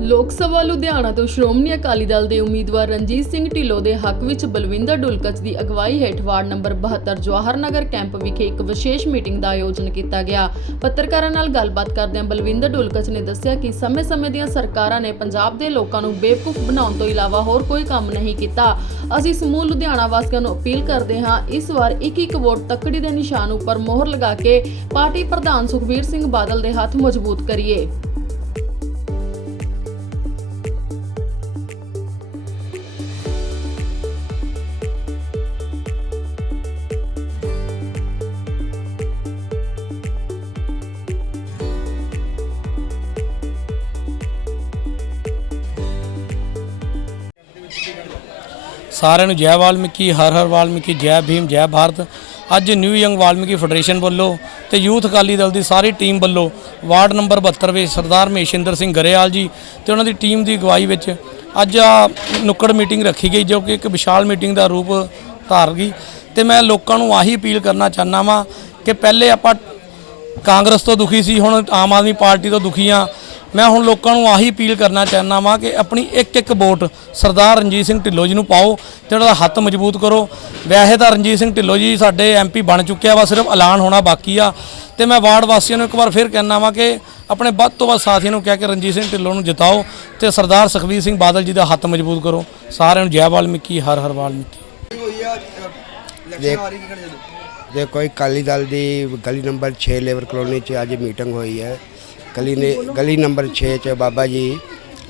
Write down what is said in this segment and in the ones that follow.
ਲੋਕ ਸਭਾ ਲੁਧਿਆਣਾ ਤੋਂ ਸ਼੍ਰੋਮਣੀ ਅਕਾਲੀ ਦਲ ਦੇ ਉਮੀਦਵਾਰ ਰਣਜੀਤ ਸਿੰਘ ਢਿੱਲੋਂ ਦੇ ਹੱਕ ਵਿੱਚ ਬਲਵਿੰਦਰ ਡੁਲਕਚ ਦੀ ਅਗਵਾਈ ਹੇਠ ward number 72 Jawahar Nagar camp ਵਿਖੇ ਇੱਕ ਵਿਸ਼ੇਸ਼ ਮੀਟਿੰਗ ਦਾ ਆਯੋਜਨ ਕੀਤਾ ਗਿਆ। ਪੱਤਰਕਾਰਾਂ ਨਾਲ ਗੱਲਬਾਤ ਕਰਦਿਆਂ ਬਲਵਿੰਦਰ ਡੁਲਕਚ ਨੇ ਦੱਸਿਆ ਕਿ ਸਮੇਂ-ਸਮੇਂ ਦੀਆਂ ਸਰਕਾਰਾਂ ਨੇ ਪੰਜਾਬ ਦੇ ਲੋਕਾਂ ਨੂੰ ਬੇਵਕੂਫ ਬਣਾਉਣ ਤੋਂ ਇਲਾਵਾ ਹੋਰ ਕੋਈ ਕੰਮ ਨਹੀਂ ਕੀਤਾ। ਅਸੀਂ ਸਮੂਹ ਲੁਧਿਆਣਾ ਵਾਸੀਆਂ ਨੂੰ ਅਪੀਲ ਕਰਦੇ ਹਾਂ, ਇਸ ਵਾਰ ਇੱਕ ਇੱਕ ਵੋਟ ਤੱਕੜੀ ਦੇ ਨਿਸ਼ਾਨ ਉੱਪਰ ਮੋਹਰ ਲਗਾ ਕੇ ਪਾਰਟੀ ਪ੍ਰਧਾਨ ਸੁਖਬੀਰ ਸਿੰਘ ਬਾਦਲ ਦੇ ਹੱਥ ਮਜ਼ਬੂਤ ਕਰੀਏ। ਸਾਰਿਆਂ ਨੂੰ ਜੈ ਵਾਲਮੀਕੀ, ਹਰ ਹਰ ਵਾਲਮੀਕੀ, ਜੈ ਭੀਮ, ਜੈ ਭਾਰਤ। ਅੱਜ ਨਿਊ ਯੰਗ ਵਾਲਮੀਕੀ ਫੈਡਰੇਸ਼ਨ ਵੱਲੋਂ ਤੇ ਯੂਥ ਅਕਾਲੀ ਦਲ ਦੀ ਸਾਰੀ ਟੀਮ ਵੱਲੋਂ ਵਾਰਡ ਨੰਬਰ 72 ਵਿੱਚ ਸਰਦਾਰ ਮਹੇਸ਼ਿੰਦਰ ਸਿੰਘ ਗਰੇਵਾਲ ਜੀ ਤੇ ਉਹਨਾਂ ਦੀ ਟੀਮ ਦੀ ਅਗਵਾਈ ਵਿੱਚ ਅੱਜ ਆ ਨੁੱਕੜ ਮੀਟਿੰਗ ਰੱਖੀ ਗਈ, ਜੋ ਕਿ ਇੱਕ ਵਿਸ਼ਾਲ ਮੀਟਿੰਗ ਦਾ ਰੂਪ ਧਾਰ ਗਈ। ਤੇ ਮੈਂ ਲੋਕਾਂ ਨੂੰ ਆਹੀ ਅਪੀਲ ਕਰਨਾ ਚਾਹੁੰਦਾ ਵਾਂ ਕਿ ਪਹਿਲੇ ਆਪਾਂ ਕਾਂਗਰਸ ਤੋਂ ਦੁਖੀ ਸੀ, ਹੁਣ ਆਮ ਆਦਮੀ ਪਾਰਟੀ ਤੋਂ ਦੁਖੀ ਆ। ਮੈਂ ਹੁਣ ਲੋਕਾਂ ਨੂੰ ਆਹੀ ਅਪੀਲ ਕਰਨਾ ਚਾਹੁੰਦਾ ਵਾਂ ਕਿ ਆਪਣੀ ਇੱਕ ਇੱਕ ਵੋਟ ਸਰਦਾਰ ਰਣਜੀਤ ਸਿੰਘ ਢਿੱਲੋਂ ਜੀ ਨੂੰ ਪਾਓ ਤੇ ਉਹਨਾਂ ਦਾ ਹੱਥ ਮਜ਼ਬੂਤ ਕਰੋ। ਵੈਸੇ ਤਾਂ ਰਣਜੀਤ ਸਿੰਘ ਢਿੱਲੋਂ ਜੀ ਸਾਡੇ ਐਮਪੀ ਬਣ ਚੁੱਕਿਆ ਵਾ, ਸਿਰਫ ਐਲਾਨ ਹੋਣਾ ਬਾਕੀ ਆ। ਤੇ ਮੈਂ ਵਾਰਡ ਵਾਸੀਆਂ ਨੂੰ ਇੱਕ ਵਾਰ ਫਿਰ ਕਹਿਣਾ ਵਾਂ ਕਿ ਆਪਣੇ ਵੱਧ ਤੋਂ ਵੱਧ ਸਾਥੀਆਂ ਨੂੰ ਕਹਿ ਕੇ ਰਣਜੀਤ ਸਿੰਘ ਢਿੱਲੋਂ ਨੂੰ ਜਿਤਾਓ ਤੇ ਸਰਦਾਰ ਸੁਖਬੀਰ ਸਿੰਘ ਬਾਦਲ ਜੀ ਦਾ ਹੱਥ ਮਜ਼ਬੂਤ ਕਰੋ। ਸਾਰਿਆਂ ਨੂੰ ਜੈ ਵਾਲਮੀਕੀ, ਹਰ ਹਰ ਵਾਲਮੀਕੀ। ਦੇਖੋ ਆ ਇਲੈਕਸ਼ਨ ਅਕਾਲੀ ਦਲ ਦੀ ਗਲੀ ਨੰਬਰ 6 ਲੇਬਰ ਕਲੋਨੀ 'ਚ ਅੱਜ ਮੀਟਿੰਗ ਹੋਈ ਹੈ। ਗਲੀ ਨੇ ਗਲੀ ਨੰਬਰ 6 'ਚ ਬਾਬਾ ਜੀ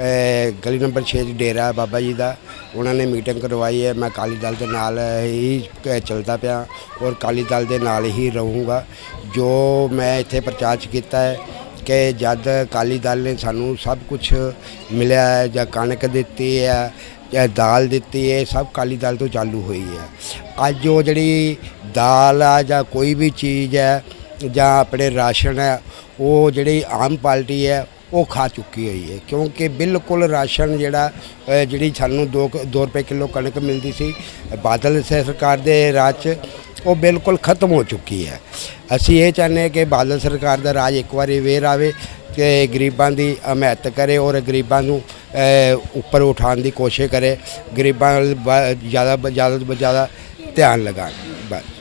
ਅਹ, ਗਲੀ ਨੰਬਰ 6 'ਚ ਡੇਰਾ ਹੈ ਬਾਬਾ ਜੀ ਦਾ। ਉਹਨਾਂ ਨੇ ਮੀਟਿੰਗ ਕਰਵਾਈ ਹੈ। ਮੈਂ ਅਕਾਲੀ ਦਲ ਦੇ ਨਾਲ ਹੀ ਕ- ਚੱਲਦਾ ਪਿਆ। ਔਰ ਅਕਾਲੀ ਦਲ ਦੇ ਨਾਲ ਹੀ ਰਹੂੰਗਾ। ਜੋ ਮੈਂ ਇੱਥੇ ਪ੍ਰਚਾਰ 'ਚ ਕੀਤਾ ਹੈ ਕਿ ਜਦ ਅਕਾਲੀ ਦਲ ਨੇ ਸਾਨੂੰ ਸਭ ਕੁਝ ਮਿਲਿਆ ਹੈ ਜਾਂ ਕਣਕ ਦਿੱਤੀ ਹੈ ਜਾਂ ਦਾਲ ਦਿੱਤੀ ਹੈ ਸਭ ਅਕਾਲੀ ਦਲ ਤੋਂ ਚਾਲੂ ਹੋਈ ਹੈ। ਅੱਜ ਉਹ ਜਿਹੜੀ ਦਾਲ ਆ ਜਾਂ ਕੋਈ ਵੀ ਚੀਜ਼ ਹੈ ਜਾਂ ਆਪਣੇ ਰਾਸ਼ਨ ਹੈ ਉਹ ਜਿਹੜੀ ਆਮ ਪਾਰਟੀ ਹੈ ਉਹ ਖਾ ਚੁੱਕੀ ਹੋਈ ਹੈ। ਕਿਉਂਕਿ ਬਿਲਕੁਲ ਰਾਸ਼ਨ ਜਿਹੜਾ ਅ, ਜਿਹੜੀ ਸਾਨੂੰ 2 2 ਰੁਪਏ ਕਿਲੋ ਕਣਕ ਮਿਲਦੀ ਸੀ ਬਾਦਲ ਸਰਕਾਰ ਦੇ ਰਾਜ 'ਚ ਉਹ ਬਿਲਕੁਲ ਖਤਮ ਹੋ ਚੁੱਕੀ ਹੈ। ਅਸੀਂ ਇਹ ਚਾਹੁੰਦੇ ਹਾਂ ਕਿ ਬਾਦਲ ਸਰਕਾਰ ਦਾ ਰਾਜ ਇੱਕ ਵਾਰੀ ਵੇਰ ਆਵੇ ਕਿ ਗਰੀਬਾਂ ਦੀ ਹਮਾਇਤ ਕਰੇ ਔਰ ਗਰੀਬਾਂ ਨੂੰ ਅ, ਉੱਪਰ ਉਠਾਉਣ ਦੀ ਕੋਸ਼ਿਸ਼ ਕਰੇ। ਗਰੀਬਾਂ ਵੱਲ ਬ- ਜ਼ਿਆਦਾ ਬ- ਜ਼ਿਆਦਾ ਤੋਂ ਜ਼ਿਆਦਾ ਧਿਆਨ ਲਗਾਉਣ। ਬਸ।